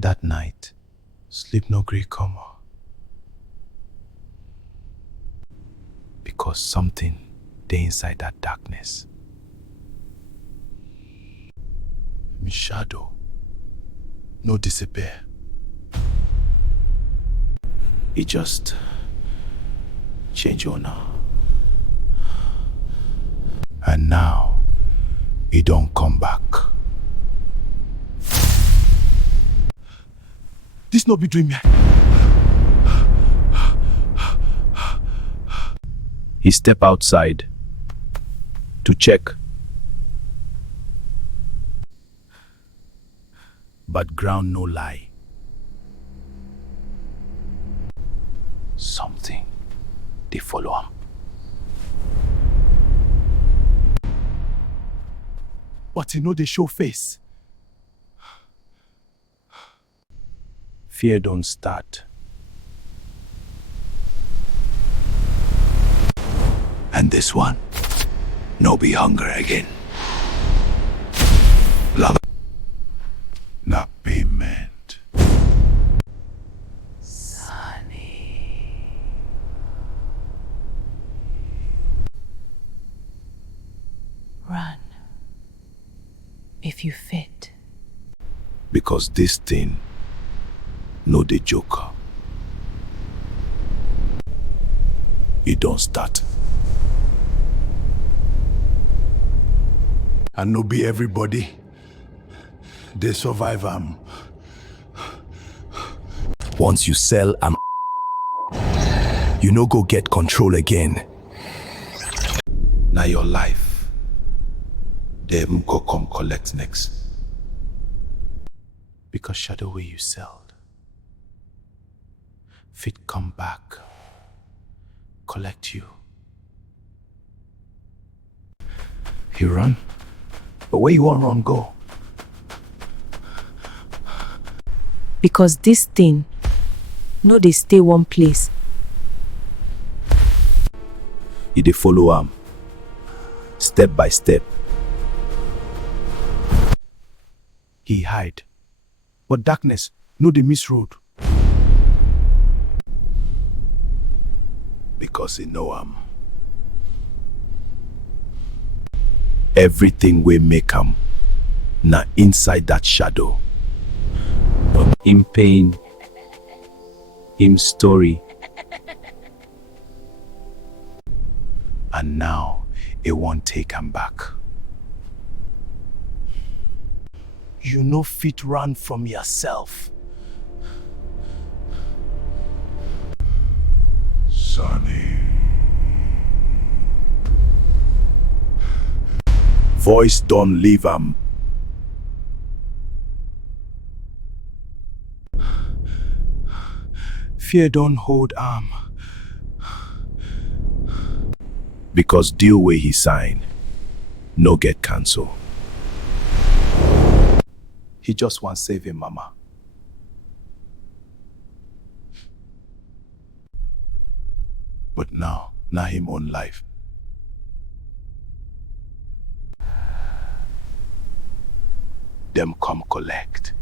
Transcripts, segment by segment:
That night, sleep no gree come. Because something dey inside that darkness. My shadow no disappear. It just change owner. And now, it don't come back. This no be dream yet. He step outside to check. But ground no lie. Something they follow him. But he know they show face. Fear don't start. And this one, no be hunger again. Love, not payment. Sani. Run. If you fit. Because this thing, no the joker. It don't start. And no be everybody. They survive Once you sell you no go get control again. Now your life, them go come collect next. Because shadow way you sell, fit come back, collect you. He run, but where you want run go? Because this thing, no they stay one place. You dey follow am, step by step. He hide, but darkness no dey miss road. Because he know am. Everything we make am, na inside that shadow. Him pain, him story. And now, it won't take him back. You no fit run from yourself. Sani. Voice don't leave him. Fear don't hold arm. Because deal way he sign, no get cancel. He just want save him mama. But now him own life. Them come collect.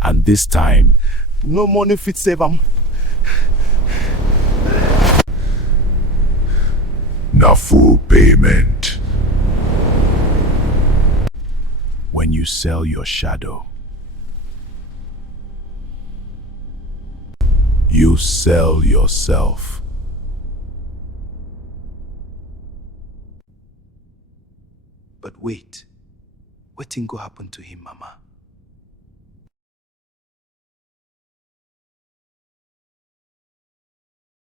And this time, no money fit save him. Na full payment. When you sell your shadow, you sell yourself. But wait, wetin go happen to him, mama?